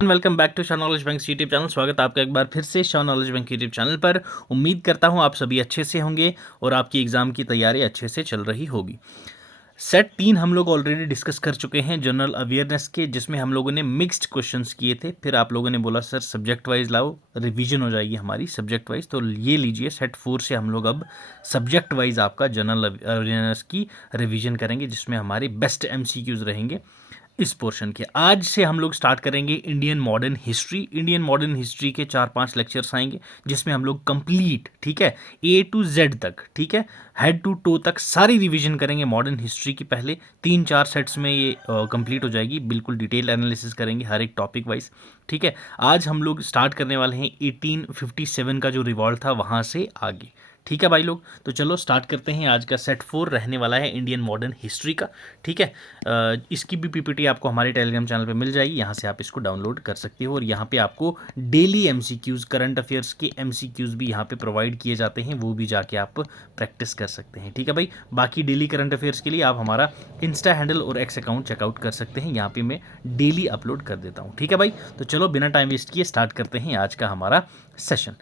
Welcome back to Shah knowledge bank YouTube channel. स्वागत है आपका एक बार फिर से Shah knowledge bank YouTube channel पर। उम्मीद करता हूं आप सभी अच्छे से होंगे और आपकी एग्ज़ाम की तैयारी अच्छे से चल रही होगी। सेट 3 हम लोग ऑलरेडी डिस्कस कर चुके हैं जनरल अवेयरनेस के, जिसमें हम लोगों ने मिक्स्ड क्वेश्चंस किए थे। फिर आप लोगों ने बोला सर सब्जेक्ट वाइज लाओ, रिवीजन हो जाएगी हमारी सब्जेक्ट वाइज। तो ये लीजिए सेट 4 से हम लोग अब सब्जेक्ट वाइज आपका जनरल अवेयरनेस की रिवीजन करेंगे, जिसमें हमारे बेस्ट एमसीक्यूज रहेंगे इस पोर्शन के। आज से हम लोग स्टार्ट करेंगे Indian modern history. Indian modern history के 4-5 लेक्चर्स आएंगे, जिसमें हम लोग कंप्लीट, ठीक है, ए टू जेड तक, ठीक है, हेड टू टो तक सारी रिवीजन करेंगे मॉडर्न हिस्ट्री की। पहले 3-4 सेट्स में ये कंप्लीट हो जाएगी, बिल्कुल डिटेल एनालिसिस करेंगे हर एक टॉपिक वाइज, ठीक है। आज हम लोग स्टार्ट करने वाले हैं 1857 का जो रिवॉल्ट था वहाँ से आगे, ठीक है भाई लोग। तो चलो स्टार्ट करते हैं। आज का सेट 4 रहने वाला है इंडियन मॉडर्न हिस्ट्री का, ठीक है। इसकी भी पीपीटी आपको हमारे टेलीग्राम चैनल पे मिल जाएगी, यहाँ से आप इसको डाउनलोड कर सकते हो। और यहाँ पे आपको डेली एमसीक्यूज़, करंट अफेयर्स के एमसीक्यूज़ भी यहाँ पे प्रोवाइड किए जाते हैं, वो भी जाके आप प्रैक्टिस कर सकते हैं, ठीक है भाई। बाकी डेली करंट अफेयर्स के लिए आप हमारा इंस्टा हैंडल और एक्स अकाउंट चेकआउट कर सकते हैं, यहाँ पे मैं डेली अपलोड कर देता हूँ, ठीक है भाई। तो चलो बिना टाइम वेस्ट किए स्टार्ट करते हैं आज का हमारा सेशन।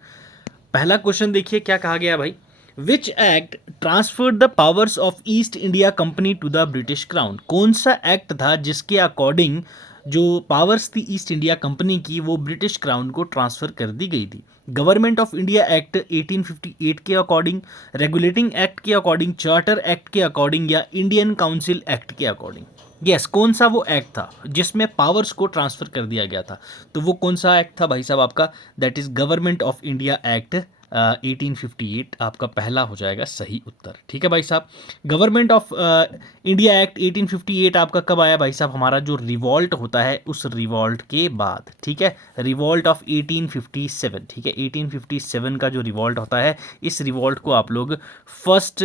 पहला क्वेश्चन देखिए क्या कहा गया भाई। Which act transferred the powers of East India Company to the British Crown. कौन सा एक्ट था जिसके अकॉर्डिंग जो पावर्स थी ईस्ट इंडिया कंपनी की वो ब्रिटिश क्राउन को ट्रांसफर कर दी गई थी। गवर्नमेंट ऑफ इंडिया एक्ट 1858 के अकॉर्डिंग, रेगुलेटिंग एक्ट के अकॉर्डिंग, चार्टर एक्ट के अकॉर्डिंग, या इंडियन काउंसिल एक्ट के अकॉर्डिंग। यस, कौन सा वो एक्ट था जिसमें पावर्स को ट्रांसफर कर दिया गया था। तो वो कौन सा एक्ट था भाई साहब आपका, that is government of India act 1858 आपका पहला हो जाएगा सही उत्तर, ठीक है भाई साहब। गवर्नमेंट ऑफ इंडिया एक्ट 1858 आपका कब आया भाई साहब, हमारा जो रिवॉल्ट होता है उस रिवॉल्ट के बाद, ठीक है। रिवॉल्ट ऑफ 1857, ठीक है, 1857 का जो रिवॉल्ट होता है, इस रिवॉल्ट को आप लोग फर्स्ट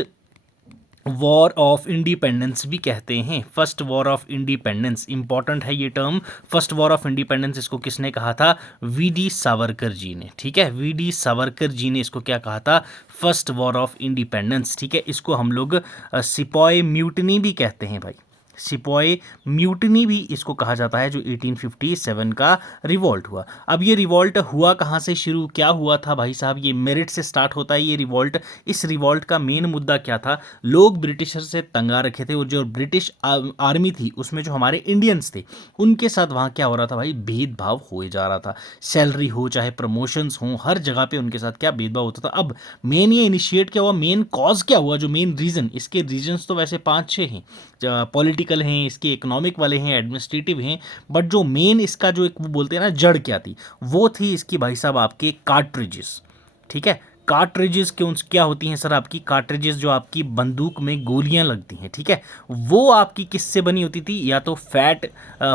वॉर ऑफ इंडिपेंडेंस भी कहते हैं। First war of independence, important है ये term. First war of independence इसको किसने कहा था, वीडी सावरकर जी ने, ठीक है। वीडी सावरकर जी ने इसको क्या कहा था, फर्स्ट वॉर ऑफ इंडिपेंडेंस, ठीक है। इसको हम लोग सिपॉय म्यूटनी भी कहते हैं भाई, सिपॉय म्यूटनी भी इसको कहा जाता है, जो 1857 का रिवॉल्ट हुआ। अब ये रिवॉल्ट हुआ कहाँ से शुरू, क्या हुआ था भाई साहब, ये मेरिट से स्टार्ट होता है ये रिवॉल्ट। इस रिवॉल्ट का मेन मुद्दा क्या था, लोग ब्रिटिशर से तंग आ रखे थे, और जो ब्रिटिश आर्मी थी उसमें जो हमारे इंडियंस थे उनके साथ वहाँ क्या हो रहा था भाई, भेदभाव हो जा रहा था। सैलरी हो चाहे प्रमोशंस हो, हर जगह पे उनके साथ क्या भेदभाव होता था। अब मेन ये इनिशिएट क्या हुआ, मेन कॉज क्या हुआ, जो मेन रीज़न, इसके रीजन्स तो वैसे 5-6 हैं, पॉलिटिकल हैं, इसके इकोनॉमिक वाले हैं, एडमिनिस्ट्रेटिव हैं, बट जो मेन इसका जो एक वो बोलते हैं ना जड़ क्या थी, वो थी इसकी भाई साहब आपके कार्ट्रिजेस, ठीक है। कार्ट्रिजेस क्यों क्या होती हैं सर आपकी, कार्ट्रिजेस जो आपकी बंदूक में गोलियां लगती हैं, ठीक है, वो आपकी किससे बनी होती थी, या तो फैट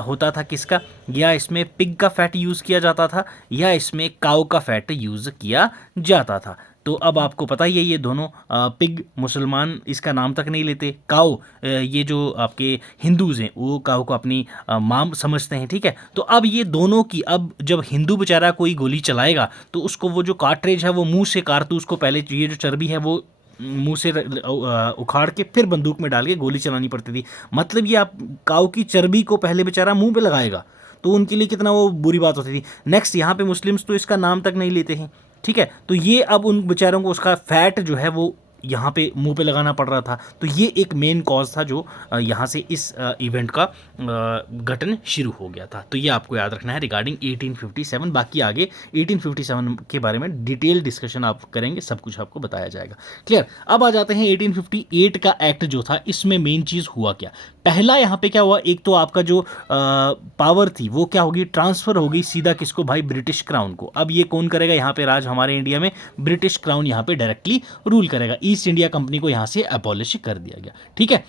होता था किसका, या इसमें पिग का फैट यूज़ किया जाता था, या इसमें काऊ का फैट यूज़ किया जाता था। तो अब आपको पता ही है ये दोनों, पिग मुसलमान इसका नाम तक नहीं लेते, काऊ ये जो आपके हिंदूज़ हैं वो काऊ को अपनी मां समझते हैं, ठीक है। तो अब ये दोनों की, अब जब हिंदू बेचारा कोई गोली चलाएगा तो उसको वो जो कार्ट्रिज है वो मुंह से कारतूस को पहले, ये जो चर्बी है वो मुंह से उखाड़ के फिर बंदूक में डाल के गोली चलानी पड़ती थी। मतलब ये आप काऊ की चर्बी को पहले बेचारा मुंह पे लगाएगा तो उनके लिए कितना वो बुरी बात होती थी। नेक्स्ट यहाँ पे मुस्लिम्स तो इसका नाम तक नहीं लेते हैं, ठीक है। तो ये अब उन बेचारों को उसका फैट जो है वो यहाँ पे मुंह पे लगाना पड़ रहा था। तो ये एक मेन कॉज था जो यहाँ से इस इवेंट का गठन शुरू हो गया था। तो ये आपको याद रखना है रिगार्डिंग 1857। बाकी आगे 1857 के बारे में डिटेल डिस्कशन आप करेंगे, सब कुछ आपको बताया जाएगा, क्लियर। अब आ जाते हैं 1858 का एक्ट जो था, इसमें मेन चीज़ हुआ क्या। पहला यहाँ पे क्या हुआ, एक तो आपका जो पावर थी वो क्या होगी, ट्रांसफ़र हो गई सीधा किसको भाई, ब्रिटिश क्राउन को। अब ये कौन करेगा यहाँ पे राज, हमारे इंडिया में ब्रिटिश क्राउन यहाँ पे डायरेक्टली रूल करेगा। ईस्ट इंडिया कंपनी को यहाँ से अबॉलिश कर दिया गया, ठीक है।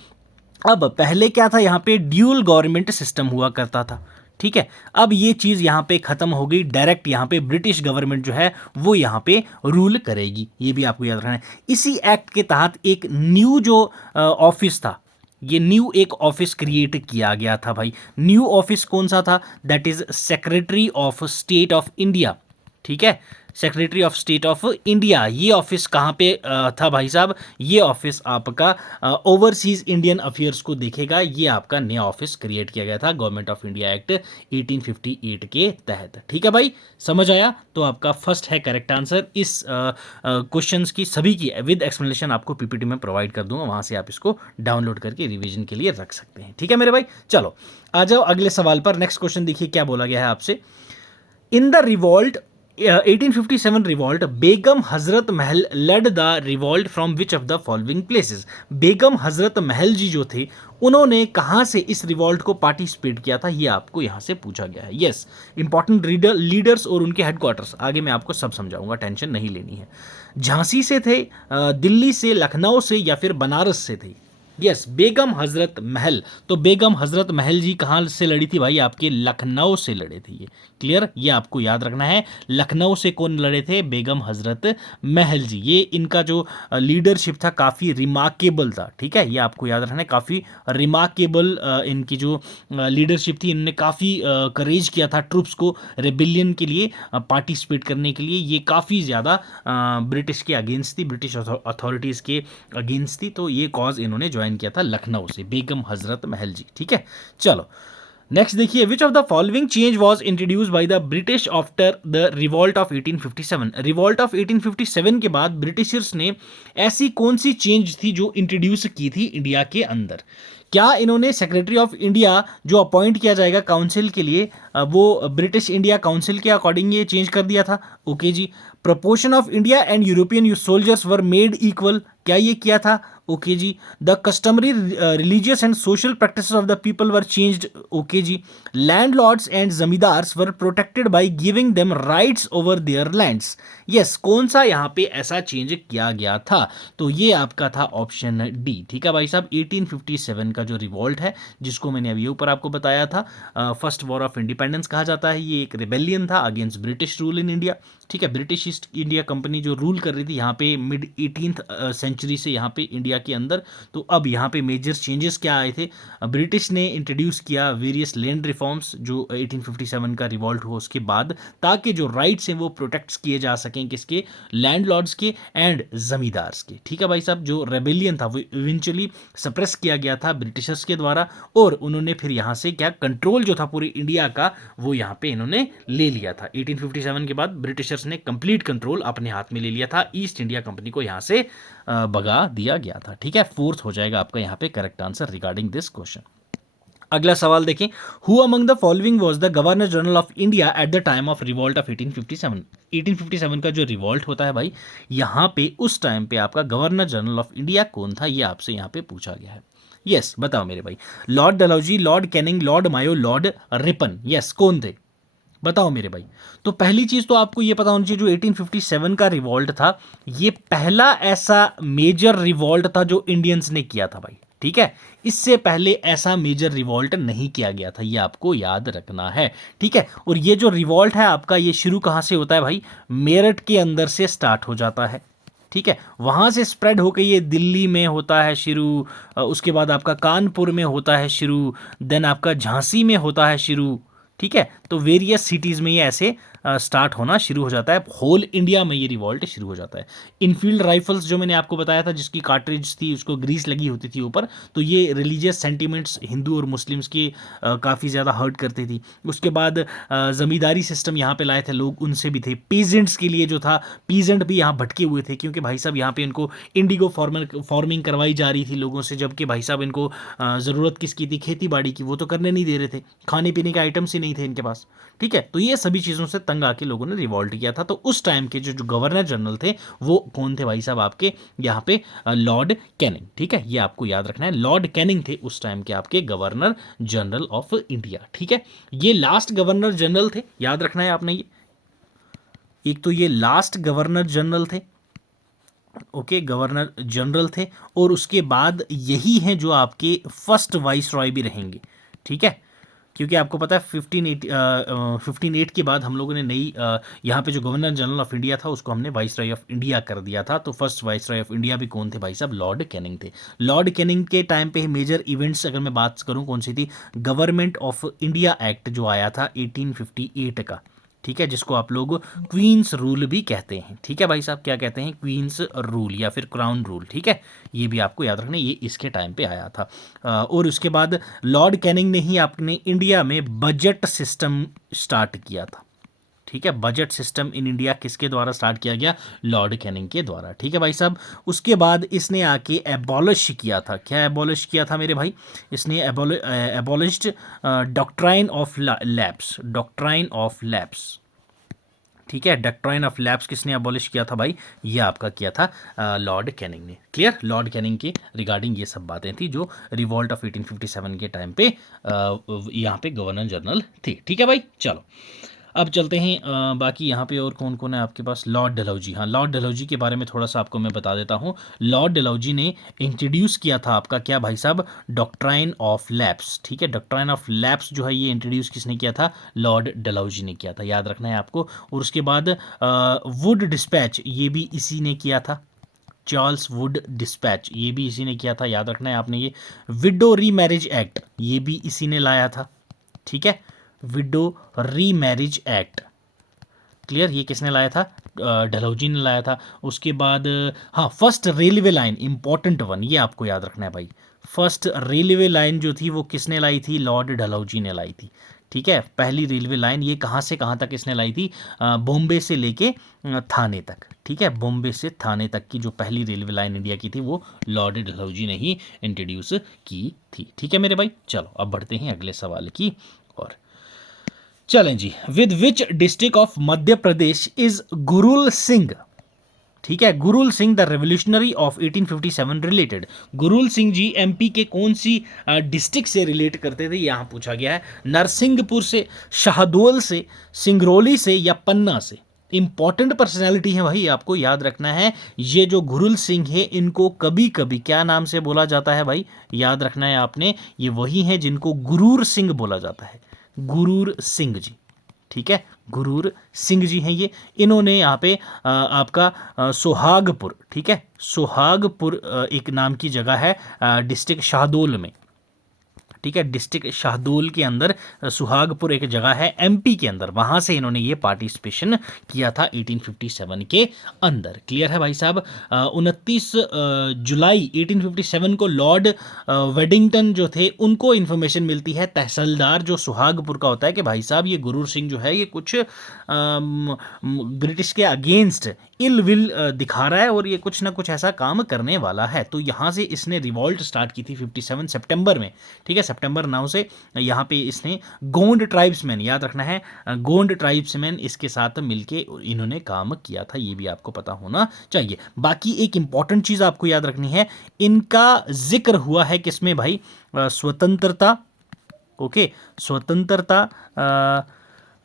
अब पहले क्या था, यहाँ पे ड्यूल गवर्नमेंट सिस्टम हुआ करता था, ठीक है। अब ये चीज़ यहाँ पे ख़त्म हो गई, डायरेक्ट यहाँ पे ब्रिटिश गवर्नमेंट जो है वो यहाँ पे रूल करेगी, ये भी आपको याद रखना है। इसी एक्ट के तहत एक न्यू जो ऑफिस था, ये न्यू एक ऑफिस क्रिएट किया गया था भाई। न्यू ऑफिस कौन सा था, that is secretary of state of India, ठीक है। Secretary of state of India. ये ऑफिस कहाँ पे था भाई साहब? ये ऑफिस आपका ओवरसीज इंडियन अफेयर्स को देखेगा। ये आपका नया ऑफिस क्रिएट किया गया था गवर्नमेंट ऑफ इंडिया एक्ट 1858 के तहत। ठीक है भाई, समझ आया? तो आपका फर्स्ट है करेक्ट आंसर। इस क्वेश्चंस की सभी की विद एक्सप्लेनेशन आपको पीपीटी में प्रोवाइड कर दूंगा, वहां से आप इसको डाउनलोड करके रिवीजन के लिए रख सकते हैं। ठीक है मेरे भाई, चलो आ जाओ अगले सवाल पर। नेक्स्ट क्वेश्चन देखिए क्या बोला गया है आपसे। In the revolt 1857 revolt, Begum Hazrat Mahal led the revolt from which of the following places. Begum Hazrat Mahal जी जो थे, उन्होंने कहां से इस रिवॉल्ट को पार्टिसिपेट किया था, ये आपको यहां से पूछा गया है। यस, इंपॉर्टेंट लीडर्स और उनके हेडक्वार्टर्स आगे मैं आपको सब समझाऊंगा, टेंशन नहीं लेनी है। झांसी से थे, दिल्ली से, लखनऊ से, या फिर बनारस से थे। यस, बेगम हजरत महल। तो बेगम हजरत महल जी कहाँ से लड़ी थी भाई? आपके लखनऊ से लड़े थे। ये क्लियर, ये आपको याद रखना है। लखनऊ से कौन लड़े थे? बेगम हजरत महल जी। ये इनका जो लीडरशिप था काफ़ी रिमार्केबल था। ठीक है, ये आपको याद रखना है, काफ़ी रिमार्केबल इनकी जो लीडरशिप थी। इन्होंने काफ़ी करेज किया था ट्रूप्स को रेबिलियन के लिए पार्टिसिपेट करने के लिए। ये काफ़ी ज़्यादा ब्रिटिश के अगेंस्ट थी, ब्रिटिश अथॉरिटीज़ के अगेंस्ट थी। तो ये कॉज इन्होंने ज्वाइन किया था लखनऊ से, बेगम हजरत महल जी। ठीक है, चलो नेक्स्ट देखिए। विच of the following change was introduced by the British after the revolt of 1857। Revolt of 1857 के बाद ब्रिटिशर्स ने ऐसी कौन सी चेंज थी जो इंट्रोड्यूस की थी इंडिया के अंदर? क्या इन्होंने सेक्रेटरी ऑफ इंडिया जो अपॉइंट किया जाएगा काउंसिल के लिए, वो ब्रिटिश इंडिया काउंसिल के अकॉर्डिंग ये चेंज कर दिया था? Okay ji. Proportion of India and European soldiers were made equal, क्या ये किया था? Okay ji. The customary religious and social practices of the people were changed. Okay ji. Landlords and zamindars were protected by giving them rights over their lands. Yes, कौन सा यहाँ पे ऐसा change किया गया था? तो ये आपका था ऑप्शन डी। ठीक है भाई साहब, 1857 का जो रिवॉल्ट है, जिसको मैंने अभी ऊपर आपको बताया था, फर्स्ट वॉर ऑफ इंडिपेंडेंस कहा जाता है। ये एक रिबेलियन था against British rule in India. ठीक है, ब्रिटिश ईस्ट इंडिया कंपनी जो रूल कर रही थी यहाँ पे मिड 18th सेंचुरी से यहाँ पे इंडिया के अंदर। तो अब यहाँ पे मेजर चेंजेस क्या आए थे? ब्रिटिश ने इंट्रोड्यूस किया वेरियस लैंड रिफॉर्म्स जो 1857 का रिवॉल्ट हुआ उसके बाद, ताकि जो राइट्स हैं वो प्रोटेक्ट किए जा सकें, किसके? लैंडलॉर्ड्स के एंड जमींदार्स के। ठीक है भाई साहब, जो रेबेलियन था वो इवेंचुअली सप्रेस किया गया था ब्रिटिशर्स के द्वारा, और उन्होंने फिर यहाँ से क्या कंट्रोल जो था पूरे इंडिया का वो यहाँ पे इन्होंने ले लिया था। 1857 के बाद ब्रिटिशर्स ने कंप्लीट कंट्रोल अपने हाथ में ले लिया था, ईस्ट इंडिया कंपनी को यहाँ से भगा दिया गया था। ठीक है, फोर्थ हो जाएगा आपका यहाँ पे correct answer regarding this question. अगला सवाल देखें। Who among the following was the governor general of India at the time of revolt of 1857। 1857 का जो रिवॉल्ट होता है भाई, यहाँ पे उस टाइम पे आपका गवर्नर जनरल ऑफ इंडिया कौन था, ये आपसे यहाँ पे पूछा गया है। यस, बताओ मेरे भाई। Lord Dalhousie, lord Canning, lord Mayo, lord Ripon. Yes, कौन थे? बताओ मेरे भाई। तो पहली चीज तो आपको ये पता होनी चाहिए, जो 1857 का रिवॉल्ट था, ये पहला ऐसा मेजर रिवॉल्ट था जो इंडियंस ने किया था भाई। ठीक है, इससे पहले ऐसा मेजर रिवॉल्ट नहीं किया गया था, ये आपको याद रखना है। ठीक है, और ये जो रिवॉल्ट है आपका, ये शुरू कहाँ से होता है भाई? मेरठ के अंदर से स्टार्ट हो जाता है। ठीक है, वहाँ से स्प्रेड होकर ये दिल्ली में होता है शुरू, उसके बाद आपका कानपुर में होता है शुरू, देन आपका झांसी में होता है शुरू। ठीक है, तो वेरियस सिटीज़ में ये ऐसे स्टार्ट होना शुरू हो जाता है। होल इंडिया में ये रिवॉल्ट शुरू हो जाता है। इनफील्ड राइफल्स जो मैंने आपको बताया था, जिसकी कार्ट्रिज थी उसको ग्रीस लगी होती थी ऊपर, तो ये रिलीजियस सेंटिमेंट्स हिंदू और मुस्लिम्स के काफ़ी ज़्यादा हर्ट करती थी। उसके बाद ज़मींदारी सिस्टम यहाँ पे लाए थे लोग, उनसे भी थे। पीजेंट्स के लिए जो था, पीजेंट भी यहाँ भटके हुए थे, क्योंकि भाई साहब यहाँ पे इनको इंडिगो फार्मिंग करवाई जा रही थी लोगों से, जबकि भाई साहब इनको ज़रूरत किसकी थी? खेती बाड़ी की। वो तो करने नहीं दे रहे थे, खाने पीने के आइटम्स ही नहीं थे इनके पास। ठीक है, तो ये सभी चीज़ों से तंग आके लोगों ने रिवॉल्ट किया था। तो उस टाइम के जो गवर्नर जनरल थे वो कौन थे भाई साहब? आपके यहाँ पे लॉर्ड कैनिंग। ठीक है, ये आपको याद रखना है, लॉर्ड कैनिंग थे उस टाइम के आपके गवर्नर जनरल ऑफ इंडिया। ठीक है, ये लास्ट गवर्नर जनरल थे, याद रखना है आपने। ये एक तो ये लास्ट गवर्नर जनरल थे, ओके, गवर्नर जनरल थे, और उसके बाद यही हैं जो आपके फर्स्ट वाइस रॉय भी रहेंगे। ठीक है, क्योंकि आपको पता है 1508 के बाद हम लोगों ने नई यहाँ पे जो गवर्नर जनरल ऑफ इंडिया था उसको हमने वाइस रॉय ऑफ इंडिया कर दिया था। तो first vice Roy of India भी कौन थे भाई साहब? लॉर्ड कैनिंग थे। लॉर्ड कैनिंग के टाइम पे मेजर इवेंट्स अगर मैं बात करूँ कौन सी थी? गवर्नमेंट ऑफ इंडिया एक्ट जो आया था 1858 का। ठीक है, जिसको आप लोग क्वींस रूल भी कहते हैं। ठीक है भाई साहब, क्या कहते हैं? क्वींस रूल या फिर क्राउन रूल। ठीक है, ये भी आपको याद रखना, ये इसके टाइम पे आया था। और उसके बाद लॉर्ड कैनिंग ने ही अपने इंडिया में बजट सिस्टम स्टार्ट किया था। ठीक है, बजट सिस्टम इन इंडिया किसके द्वारा स्टार्ट किया गया? लॉर्ड कैनिंग के द्वारा। ठीक है भाई साहब, उसके बाद इसने आके एबॉलिश किया था। क्या एबॉलिश किया था मेरे भाई? इसने abolished doctrine of lapse, doctrine of lapse. ठीक है, डॉक्ट्राइन ऑफ लैप्स किसने अबॉलिश किया था भाई? ये आपका किया था लॉर्ड कैनिंग ने। क्लियर? लॉर्ड कैनिंग के रिगार्डिंग ये सब बातें थी जो रिवॉल्ट ऑफ 1857 के टाइम पे यहाँ पे गवर्नर जनरल थे। ठीक है भाई, चलो अब चलते हैं बाकी यहाँ पे और कौन कौन है आपके पास? लॉर्ड डलहौजी। हाँ, लॉर्ड डलहौजी के बारे में थोड़ा सा आपको मैं बता देता हूँ। लॉर्ड डलहौजी ने इंट्रोड्यूस किया था आपका क्या भाई साहब? Doctrine of lapse. ठीक है, डॉक्ट्राइन ऑफ लैप्स जो है ये इंट्रोड्यूस किसने किया था? लॉर्ड डलहौजी ने किया था, याद रखना है आपको। और उसके बाद वुड डिस्पैच, ये भी इसी ने किया था। चार्ल्स वुड डिस्पैच, ये भी इसी ने किया था, याद रखना है आपने। ये विडो री मैरिज एक्ट, ये भी इसी ने लाया था। ठीक है, विडो री मैरिज एक्ट, क्लियर? ये किसने लाया था? डलहौजी ने लाया था। उसके बाद हाँ, first railway line, important one, ये आपको याद रखना है भाई। फर्स्ट रेलवे लाइन जो थी वो किसने लाई थी? लॉर्ड डलहौजी ने लाई थी। ठीक है, पहली रेलवे लाइन ये कहाँ से कहाँ तक इसने लाई थी? बॉम्बे से लेके थाने तक। ठीक है, बॉम्बे से थाने तक की जो पहली रेलवे लाइन इंडिया की थी वो लॉर्ड डलहौजी ने ही इंट्रोड्यूस की थी। ठीक है मेरे भाई, चलो अब बढ़ते हैं अगले सवाल की और चलें जी। With which district of Madhya Pradesh is Gurul Singh? ठीक है, Gurul Singh the revolutionary of 1857 related. Gurul Singh ji MP के कौन सी डिस्ट्रिक्ट से रिलेट करते थे? यहां पूछा गया है। नरसिंहपुर से, शाहडोल से, सिंगरौली से या पन्ना से? इंपॉर्टेंट पर्सनैलिटी है भाई, आपको याद रखना है। ये जो गुरुल सिंह है इनको कभी कभी क्या नाम से बोला जाता है भाई? याद रखना है आपने, ये वही है जिनको गुरूर सिंह बोला जाता है। गुरूर सिंह जी। ठीक है, गुरूर सिंह जी हैं ये। इन्होंने यहाँ पे आपका सुहागपुर, ठीक है, सुहागपुर एक नाम की जगह है डिस्ट्रिक्ट शाहडोल में। ठीक है, डिस्ट्रिक्ट शाहडोल के अंदर सुहागपुर एक जगह है एमपी के अंदर, वहां से इन्होंने ये पार्टिसिपेशन किया था 1857 के अंदर। क्लियर है भाई साहब? 29 जुलाई 1857 को लॉर्ड वेडिंगटन जो थे उनको इन्फॉर्मेशन मिलती है, तहसीलदार जो सुहागपुर का होता है, कि भाई साहब ये गुरूर सिंह जो है ये कुछ ब्रिटिश के अगेंस्ट इल विल दिखा रहा है और ये कुछ ना कुछ ऐसा काम करने वाला है। तो यहाँ से इसने रिवॉल्ट स्टार्ट की थी 57 सितंबर में। ठीक है, सितंबर 9 से यहाँ पे इसने गोंड ट्राइब्समैन, याद रखना है, गोंड ट्राइब्समैन इसके साथ मिलके इन्होंने काम किया था, ये भी आपको पता होना चाहिए। बाकी एक इंपॉर्टेंट चीज़ आपको याद रखनी है, इनका जिक्र हुआ है किसमें भाई? स्वतंत्रता, ओके, स्वतंत्रता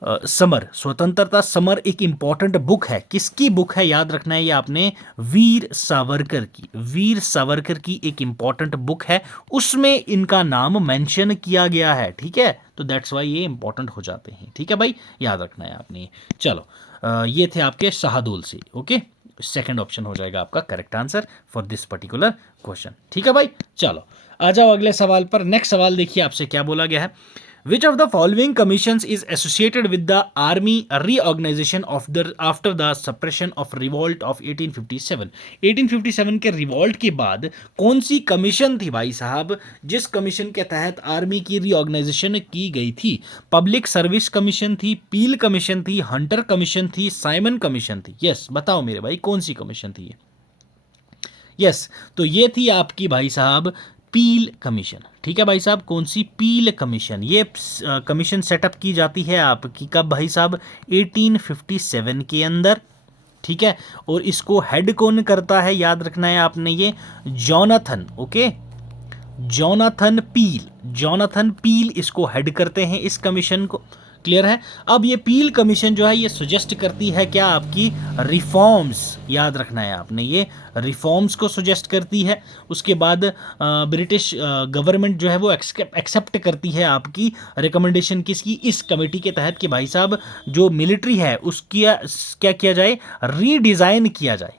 समर, स्वतंत्रता समर एक इंपॉर्टेंट बुक है। किसकी बुक है? याद रखना है ये आपने, वीर सावरकर की। वीर सावरकर की एक इंपॉर्टेंट बुक है, उसमें इनका नाम मेंशन किया गया है। ठीक है, तो दैट्स वाई ये इंपॉर्टेंट हो जाते हैं। ठीक है भाई, याद रखना है आपने। चलो ये थे आपके शाहडोल से। ओके, सेकंड ऑप्शन हो जाएगा आपका correct answer for this particular question. ठीक है भाई, चलो आ जाओ अगले सवाल पर। नेक्स्ट सवाल देखिए आपसे क्या बोला गया है। Which of the following commissions is associated with the army reorganization of the after the suppression of revolt of 1857? 1857 के रिवॉल्ट के बाद कौन सी कमीशन थी भाई साहब जिस कमीशन के तहत आर्मी की रीऑर्गेनाइजेशन की गई थी? पब्लिक सर्विस कमीशन थी, पील कमीशन थी, हंटर कमीशन थी, साइमन कमीशन थी? यस, बताओ मेरे भाई कौन सी कमीशन थी ये? यस, तो ये थी आपकी भाई साहब पील कमीशन। ठीक है भाई साहब, कौन सी? पील कमीशन। ये कमीशन सेटअप की जाती है आपकी कब भाई साहब? 1857 के अंदर। ठीक है, और इसको हेड कौन करता है? याद रखना है आपने, ये जॉनथन, ओके, जॉनथन पील, जॉनथन पील इसको हेड करते हैं इस कमीशन को। क्लियर है? अब ये पील कमीशन जो है ये सजेस्ट करती है क्या? आपकी रिफॉर्म्स, याद रखना है आपने, ये रिफॉर्म्स को सजेस्ट करती है। उसके बाद ब्रिटिश गवर्नमेंट जो है वो एक्सेप्ट करती है आपकी रिकमेंडेशन किसकी? इस कमेटी के तहत कि भाई साहब जो मिलिट्री है उसकी क्या किया जाए? रीडिज़ाइन किया जाए।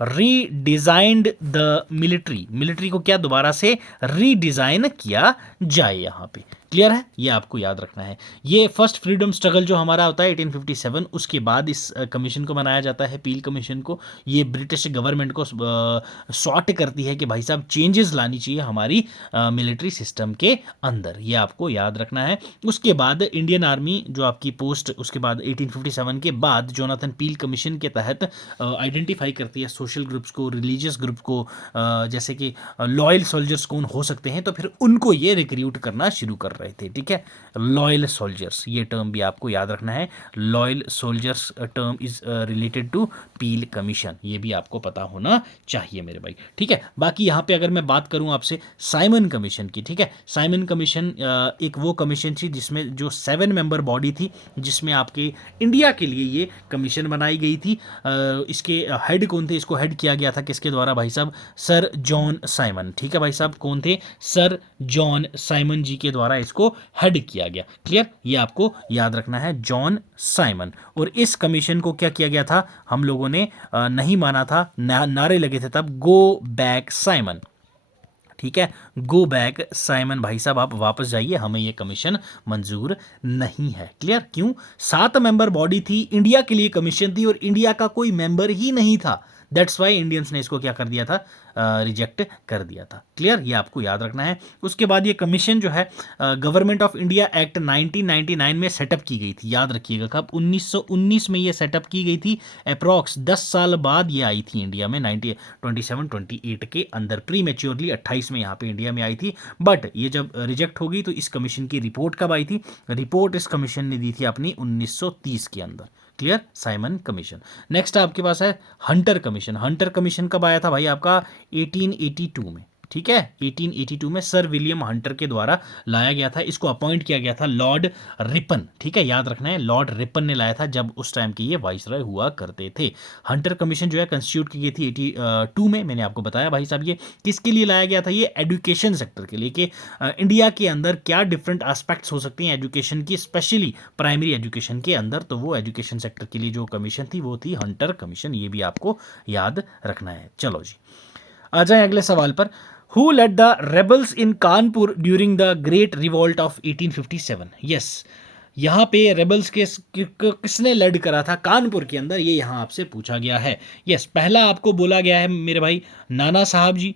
रीडिजाइंड द मिलिट्री, मिलिट्री को क्या दोबारा से रीडिजाइन किया जाए यहाँ पे। क्लियर है, ये आपको याद रखना है। ये फर्स्ट फ्रीडम स्ट्रगल जो हमारा होता है 1857, उसके बाद इस कमीशन को बनाया जाता है, पील कमीशन को। ये ब्रिटिश गवर्नमेंट को सॉर्ट करती है कि भाई साहब चेंजेस लानी चाहिए हमारी मिलिट्री सिस्टम के अंदर, ये आपको याद रखना है। उसके बाद इंडियन आर्मी जो आपकी पोस्ट, उसके बाद 1857 के बाद जोनाथन पील कमीशन के तहत आइडेंटिफाई करती है सोशल ग्रुप्स को, रिलीजियस ग्रुप को, जैसे कि लॉयल सोल्जर्स कौन हो सकते हैं, तो फिर उनको ये रिक्रूट करना शुरू कर रहे थे। ठीक है, लॉयल सोल्जर्स, ये टर्म भी आपको याद रखना है। Loyal soldiers term is related to Peel commission, ये भी आपको पता होना चाहिए मेरे भाई। ठीक है, बाकी यहाँ पे अगर मैं बात करूँ आपसे साइमन कमीशन की, ठीक है, साइमन कमीशन एक वो कमीशन थी जिसमें जो 7 मेंबर बॉडी थी, जिसमें आपके इंडिया के लिए ये कमीशन बनाई गई थी। इसके हेड कौन थे, इसको हेड किया गया था किसके द्वारा भाई साहब, सर जॉन साइमन। ठीक है भाई साहब, कौन थे, सर जॉन साइमन जी के द्वारा इसको हेड किया गया। क्लियर, ये आपको याद रखना है, जॉन साइमन। और इस कमीशन को क्या किया गया था, हम लोगों ने नहीं माना था, नारे लगे थे तब, गो बैक साइमन। ठीक है, गो बैक साइमन, भाई साहब आप वापस जाइए, हमें ये कमीशन मंजूर नहीं है। क्लियर, क्यों, 7 मेंबर बॉडी थी, इंडिया के लिए कमीशन थी और इंडिया का कोई मेंबर ही नहीं था, दैट्स वाई इंडियंस ने इसको क्या कर दिया था, रिजेक्ट कर दिया था। क्लियर, ये आपको याद रखना है। उसके बाद ये कमीशन जो है गवर्नमेंट ऑफ इंडिया एक्ट 1999 में सेटअप की गई थी, याद रखिएगा कब, 1919 में ये सेटअप की गई थी। अप्रॉक्स 10 साल बाद ये आई थी इंडिया में, 1927-28 के अंदर, प्री मेच्योरली 28 में यहाँ पे इंडिया में आई थी। बट ये जब रिजेक्ट हो गई तो इस कमीशन की रिपोर्ट कब आई थी, रिपोर्ट इस कमीशन ने दी थी अपनी 1930 के अंदर। Clear, Simon commission. नेक्स्ट आपके पास है हंटर कमीशन। हंटर कमीशन कब आया था भाई आपका, 1882 में। ठीक है, 1882 में सर विलियम हंटर के द्वारा लाया गया था, इसको अपॉइंट किया गया था लॉर्ड रिपन। ठीक है, याद रखना है, लॉर्ड रिपन ने लाया था जब उस टाइम के ये वाइसरॉय हुआ करते थे। हंटर कमीशन जो है कंस्टिट्यूट की गई थी 82 में, मैंने आपको बताया भाई साहब ये किसके लिए लाया गया था, ये एजुकेशन सेक्टर के लिए, कि इंडिया के अंदर क्या डिफरेंट एस्पेक्ट्स हो सकती हैं एजुकेशन की, स्पेशली प्राइमरी एजुकेशन के अंदर, तो वो एजुकेशन सेक्टर के लिए जो कमीशन थी वो थी हंटर कमीशन, ये भी आपको याद रखना है। चलो जी, आ जाए अगले सवाल पर। Who led the rebels in Kanpur during the Great Revolt of 1857? Yes, यहाँ पे रेबल्स किसने लेड करा था कानपुर के अंदर, ये यहाँ आपसे पूछा गया है। यस, पहला आपको बोला गया है मेरे भाई नाना साहब जी,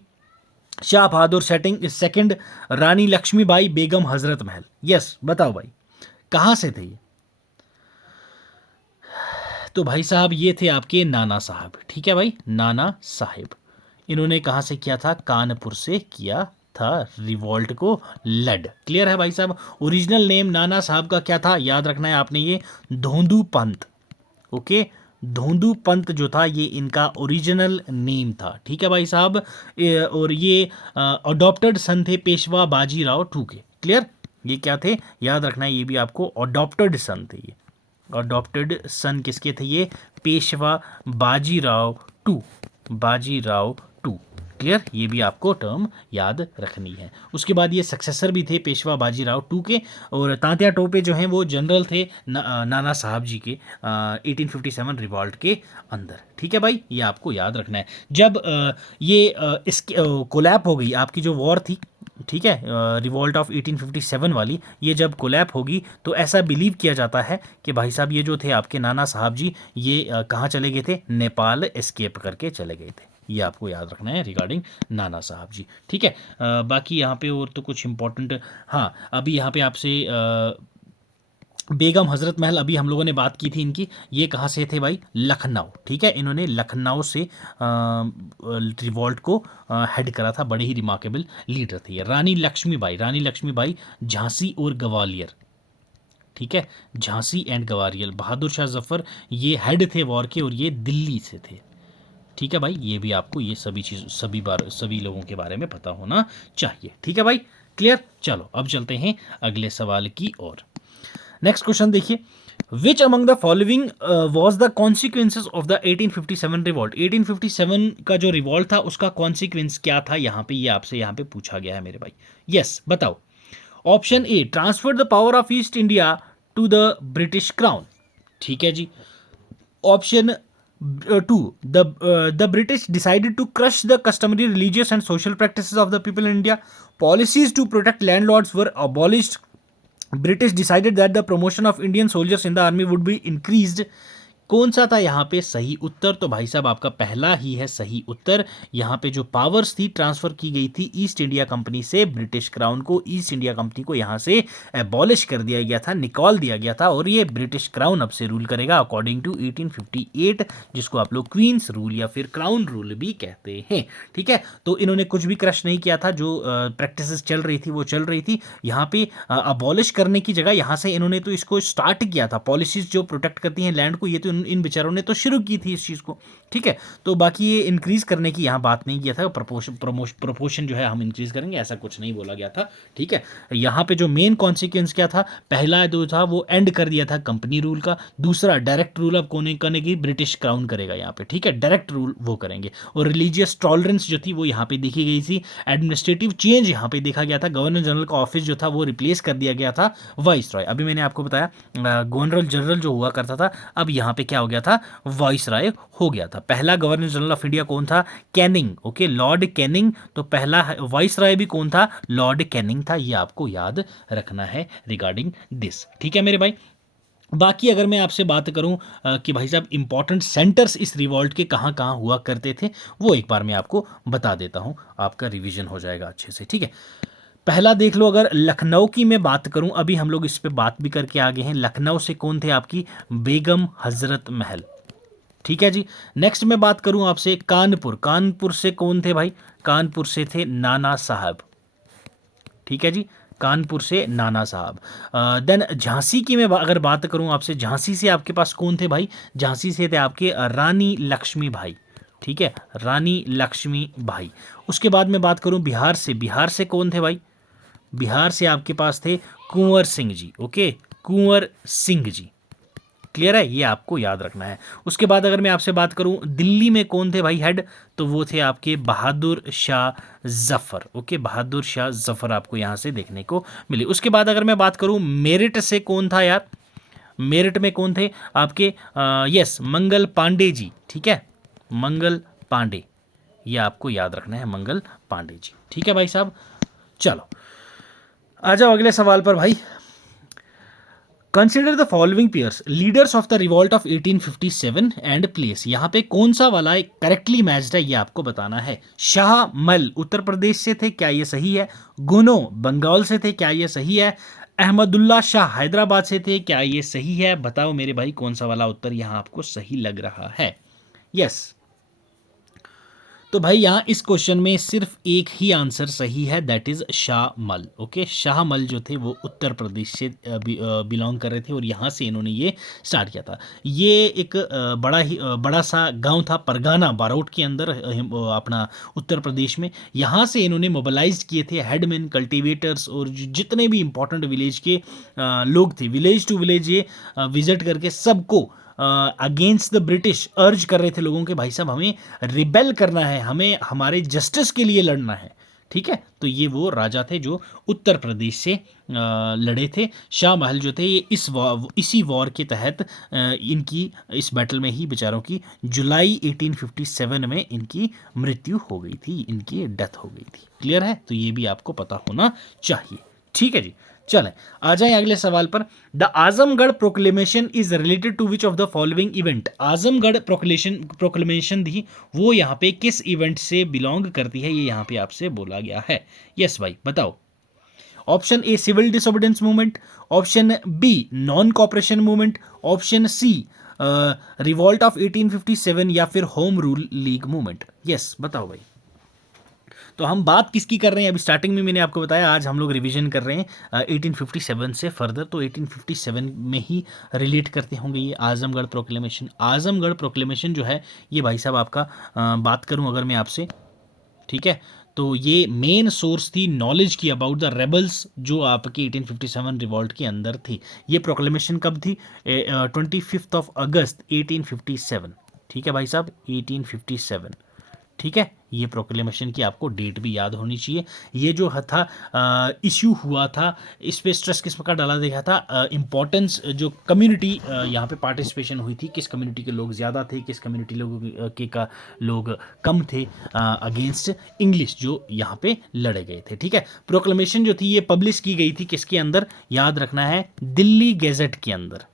शाह बहादुर सेकंड रानी लक्ष्मीबाई बेगम हजरत महल। यस, बताओ भाई कहाँ से थे ये, तो भाई साहब ये थे आपके नाना साहब। ठीक है भाई, नाना साहिब, इन्होंने कहाँ से किया था, कानपुर से किया था रिवॉल्ट को लेड। क्लियर है भाई साहब। ओरिजिनल नेम नाना साहब का क्या था, याद रखना है आपने, ये धोंदू पंत। ओके, धोंदू पंत जो था ये इनका ओरिजिनल नेम था। ठीक है भाई साहब, और ये अडॉप्टेड सन थे पेशवा बाजीराव टू के। क्लियर, ये क्या थे, याद रखना है, ये भी आपको अडॉप्टेड सन थे, ये अडॉप्टेड सन किसके थे, ये Peshwa Bajirao two, Bajirao two. Clear, ये भी आपको टर्म याद रखनी है। उसके बाद ये सक्सेसर भी थे पेशवा बाजीराव टू के, और तात्या टोपे जो हैं वो जनरल थे नाना साहब जी के 1857 रिवॉल्ट के अंदर। ठीक है भाई, ये आपको याद रखना है। जब ये इसके कोलैप हो गई आपकी जो वॉर थी, ठीक है, रिवॉल्ट ऑफ 1857 वाली, ये जब कोलैप होगी तो ऐसा बिलीव किया जाता है कि भाई साहब ये जो थे आपके नाना साहब जी, ये कहाँ चले गए थे, नेपाल एस्केप करके चले गए थे। ये आपको याद रखना है रिगार्डिंग नाना साहब जी। ठीक है, बाकी यहाँ पे और तो कुछ इंपॉर्टेंट, हाँ अभी यहाँ पे आपसे बेगम हज़रत महल अभी हम लोगों ने बात की थी इनकी, ये कहाँ से थे भाई, लखनऊ। ठीक है, इन्होंने लखनऊ से रिवॉल्ट को हेड करा था, बड़े ही रिमार्केबल लीडर थे ये। रानी लक्ष्मीबाई, रानी लक्ष्मीबाई झांसी और ग्वालियर। ठीक है, झांसी एंड ग्वालियर। बहादुर शाह जफर ये हेड थे वॉर के और ये दिल्ली से थे। ठीक है भाई, ये भी आपको ये सभी लोगों के बारे में पता होना चाहिए। ठीक है भाई, क्लियर। चलो अब चलते हैं अगले सवाल की ओर। नेक्स्ट क्वेश्चन देखिए, which among the following was the consequences of the 1857 revolt. 1857 का जो रिवॉल्ट था उसका कॉन्सिक्वेंस क्या था, यहाँ पे ये आपसे यहाँ पे पूछा गया है मेरे भाई। यस, बताओ। Option A, transfer the power of East India to the British crown. ठीक है जी। Option 2, the British decided to crush the customary religious and social practices of the people in India. Policies to protect landlords were abolished British decided that the promotion of Indian soldiers in the army would be increased. कौन सा था यहाँ पे सही उत्तर? तो भाई साहब आपका पहला ही है सही उत्तर। यहाँ पे जो पावर्स थी ट्रांसफर की गई थी ईस्ट इंडिया कंपनी से ब्रिटिश क्राउन को, ईस्ट इंडिया कंपनी को यहाँ से एबॉलिश कर दिया गया था, निकाल दिया गया था, और ये ब्रिटिश क्राउन अब से रूल करेगा अकॉर्डिंग टू 1858, जिसको आप लोग क्वींस रूल या फिर क्राउन रूल भी कहते हैं। ठीक है, तो इन्होंने कुछ भी क्रश नहीं किया था, जो प्रैक्टिसेस चल रही थी वो चल रही थी। यहाँ पे अबॉलिश करने की जगह यहाँ से इन्होंने तो इसको स्टार्ट किया था। पॉलिसीज जो प्रोटेक्ट करती हैं लैंड को, ये तो इन बेचारों ने तो शुरू की थी इस चीज़ को। ठीक है, तो बाकी ये इंक्रीज करने की यहाँ बात नहीं किया था, प्रोपोर्शन जो है हम इंक्रीज करेंगे ऐसा कुछ नहीं बोला गया था। ठीक है, यहाँ पे जो मेन कॉन्सिक्वेंस क्या था, पहला जो था वो एंड कर दिया था कंपनी रूल का, दूसरा डायरेक्ट रूल अब कौन करेगी, ब्रिटिश क्राउन करेगा यहाँ पे। ठीक है, डायरेक्ट रूल वो करेंगे, और रिलीजियस टॉलरेंस जो थी वो यहाँ पे देखी गई थी। एडमिनिस्ट्रेटिव चेंज यहाँ पे देखा गया था, गवर्नर जनरल का ऑफिस जो था वो रिप्लेस कर दिया गया था वाइस रॉय। अभी मैंने आपको बताया गवर्नर जनरल जो हुआ करता था, अब यहाँ पे क्या हो गया था, वाइस रॉय हो गया था। पहला गवर्नर जनरल ऑफ इंडिया कौन था, कैनिंग। Okay, Lord Canning. तो पहला वाइस रॉय भी कौन था, लॉर्ड कैनिंग था। ये आपको याद रखना है रिगार्डिंग दिस। ठीक है मेरे भाई, बाकी अगर मैं आपसे बात करूं कि भाई साहब इंपॉर्टेंट सेंटर्स इस रिवॉल्ट के कहाँ कहाँ हुआ करते थे, वो एक बार मैं आपको बता देता हूं, आपका रिवीजन हो जाएगा अच्छे से। ठीक है, पहला देख लो, अगर लखनऊ की मैं बात करूं, अभी हम लोग इस पे बात भी करके आगे हैं। लखनऊ से कौन थे आपकी, बेगम हजरत महल। ठीक है जी, नेक्स्ट मैं बात करूं आपसे कानपुर। कानपुर से कौन थे भाई, कानपुर से थे नाना साहब। ठीक है जी, कानपुर से नाना साहब। देन झांसी की मैं अगर बात करूं आपसे, झांसी से आपके पास कौन थे भाई, झांसी से थे आपके रानी लक्ष्मी भाई। ठीक है, रानी लक्ष्मी भाई। उसके बाद मैं बात करूं बिहार से, बिहार से कौन थे भाई, बिहार से आपके पास थे कुंवर सिंह जी। ओके, कुंवर सिंह जी, क्लियर है, ये आपको याद रखना है। उसके बाद अगर मैं आपसे बात करूं दिल्ली में कौन थे भाई हेड, तो वो थे आपके बहादुर शाह जफर। ओके, बहादुर शाह जफर आपको यहां से देखने को मिले। उसके बाद अगर मैं बात करूं मेरठ से कौन था यार, मेरठ में कौन थे आपके, यस, मंगल पांडे जी। ठीक है, मंगल पांडे, ये आपको याद रखना है, मंगल पांडे जी। ठीक है भाई साहब, चलो आ जाओ अगले सवाल पर भाई। Consider the following pairs leaders of the revolt of 1857 and place. यहाँ पे कौन सा वाला करेक्टली मैच्ड है ये आपको बताना है। शाह मल उत्तर प्रदेश से थे, क्या ये सही है? गुनो बंगाल से थे, क्या ये सही है? अहमदुल्ला शाह हैदराबाद से थे, क्या ये सही है? बताओ मेरे भाई कौन सा वाला उत्तर यहाँ आपको सही लग रहा है। यस, तो भाई यहाँ इस क्वेश्चन में सिर्फ एक ही आंसर सही है, that is Shahmal. Okay, Shahmal जो थे वो उत्तर प्रदेश से बिलोंग कर रहे थे, और यहाँ से इन्होंने ये स्टार्ट किया था। ये एक बड़ा सा गांव था परगाना बारोट के अंदर, अपना उत्तर प्रदेश में। यहाँ से इन्होंने मोबिलाइज किए थे हेडमैन, कल्टीवेटर्स, और जितने भी इंपॉर्टेंट विलेज के लोग थे, विलेज टू विलेज ये विजिट करके सबको अगेंस्ट द ब्रिटिश अर्ज कर रहे थे लोगों के, भाई साहब हमें रिबेल करना है, हमें हमारे जस्टिस के लिए लड़ना है। ठीक है, तो ये वो राजा थे जो उत्तर प्रदेश से लड़े थे। शाह महल जो थे ये इसी वॉर के तहत इनकी इस बैटल में ही बेचारों की जुलाई 1857 में इनकी मृत्यु हो गई थी, इनकी डेथ हो गई थी। क्लियर है, तो ये भी आपको पता होना चाहिए। ठीक है जी, चलें आ जाएं अगले सवाल पर। The Azamgarh proclamation is related to which of the following event. Azamgarh proclamation थी वो यहाँ पे किस इवेंट से बिलोंग करती है, ये यहाँ पे आपसे बोला गया है। यस भाई बताओ। Option A civil disobedience movement, option B non cooperation movement, option C revolt of 1857, या फिर home rule league movement. Yes बताओ भाई। तो हम बात किसकी कर रहे हैं, अभी स्टार्टिंग में मैंने आपको बताया आज हम लोग रिवीजन कर रहे हैं 1857 से फर्दर, तो 1857 में ही रिलेट करते होंगे ये आजमगढ़ प्रोक्लेमेशन। आजमगढ़ प्रोक्लेमेशन जो है ये भाई साहब आपका बात करूं अगर मैं आपसे, ठीक है, तो ये मेन सोर्स थी नॉलेज की अबाउट द रेबल्स जो आपकी 1857 रिवॉल्ट के अंदर थी। ये प्रोक्लेमेशन कब थी, 25 अगस्त 1857। ठीक है भाई साहब, 1857। ठीक है, ये प्रोक्लेमेशन की आपको डेट भी याद होनी चाहिए। ये जो था इश्यू हुआ था, इस पे स्ट्रेस किस प्रकार डाला गया था, इम्पोर्टेंस जो कम्युनिटी यहाँ पे पार्टिसिपेशन हुई थी, किस कम्युनिटी के लोग ज़्यादा थे, किस कम्युनिटी लोगों के का लोग कम थे अगेंस्ट इंग्लिश जो यहाँ पे लड़े गए थे। ठीक है, प्रोक्लेमेशन जो थी ये पब्लिश की गई थी किसके अंदर, याद रखना है, दिल्ली गैजेट के अंदर।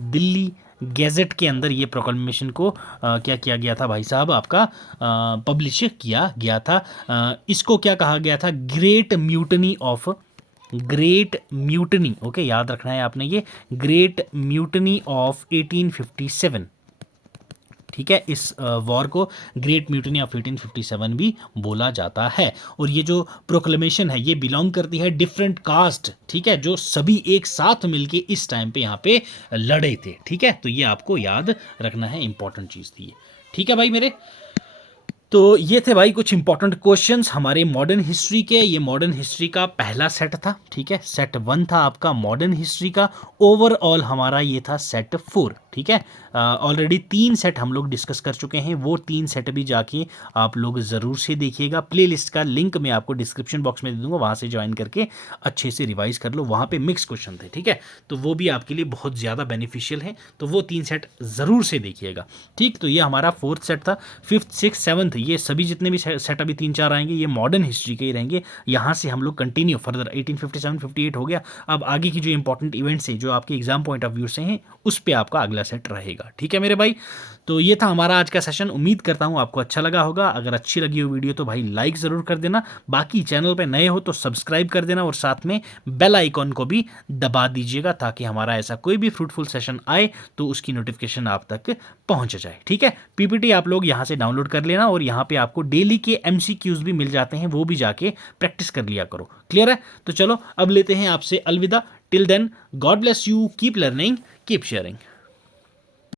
दिल्ली गैजेट के अंदर ये प्रोक्लेमेशन को क्या किया गया था भाई साहब, आपका पब्लिश किया गया था। इसको क्या कहा गया था, great mutiny of, great mutiny, okay, याद रखना है आपने ये, ग्रेट म्यूटनी ऑफ 1857। ठीक है, इस वॉर को ग्रेट म्यूटनी ऑफ 1857 भी बोला जाता है। और ये जो प्रोक्लेमेशन है ये बिलोंग करती है डिफरेंट कास्ट, ठीक है, जो सभी एक साथ मिलके इस टाइम पे यहाँ पे लड़े थे। ठीक है, तो ये आपको याद रखना है, इंपॉर्टेंट चीज़ थी ये। ठीक है भाई मेरे, तो ये थे भाई कुछ इंपॉर्टेंट क्वेश्चंस हमारे मॉडर्न हिस्ट्री के। ये मॉडर्न हिस्ट्री का पहला सेट था। ठीक है, सेट 1 था आपका मॉडर्न हिस्ट्री का। ओवरऑल हमारा ये था सेट 4। ठीक है, ऑलरेडी 3 सेट हम लोग डिस्कस कर चुके हैं, वो 3 सेट भी जाके आप लोग ज़रूर से देखिएगा। प्लेलिस्ट का लिंक मैं आपको डिस्क्रिप्शन बॉक्स में दे दूंगा, वहाँ से ज्वाइन करके अच्छे से रिवाइज कर लो। वहाँ पे मिक्स क्वेश्चन थे, ठीक है, तो वो भी आपके लिए बहुत ज़्यादा बेनिफिशियल है, तो वो 3 सेट ज़रूर से देखिएगा। ठीक, तो ये हमारा 4th सेट था। 5th 6th 7th ये सभी जितने भी सेट अभी 3-4 आएंगे ये मॉडर्न हिस्ट्री के ही रहेंगे। यहाँ से हम लोग कंटिन्यू फर्दर 1857 58 हो गया, अब आगे की जो इंपॉर्टेंट इवेंट्स है जो आपके एग्जाम पॉइंट ऑफ व्यू से हैं उस पर आपका अगला सेट रहेगा। ठीक है मेरे भाई, तो ये था हमारा आज का सेशन। उम्मीद करता हूँ आपको अच्छा लगा होगा। अगर अच्छी लगी हो वीडियो तो भाई लाइक ज़रूर कर देना, बाकी चैनल पे नए हो तो सब्सक्राइब कर देना और साथ में बेल आइकॉन को भी दबा दीजिएगा ताकि हमारा ऐसा कोई भी फ्रूटफुल सेशन आए तो उसकी नोटिफिकेशन आप तक पहुंच जाए। ठीक है, पीपीटी आप लोग यहाँ से डाउनलोड कर लेना और यहाँ पे आपको डेली के MCQs भी मिल जाते हैं, वो भी जाके प्रैक्टिस कर लिया करो। क्लियर है, तो चलो अब लेते हैं आपसे अलविदा। Till then, God bless you, keep learning, keep sharing.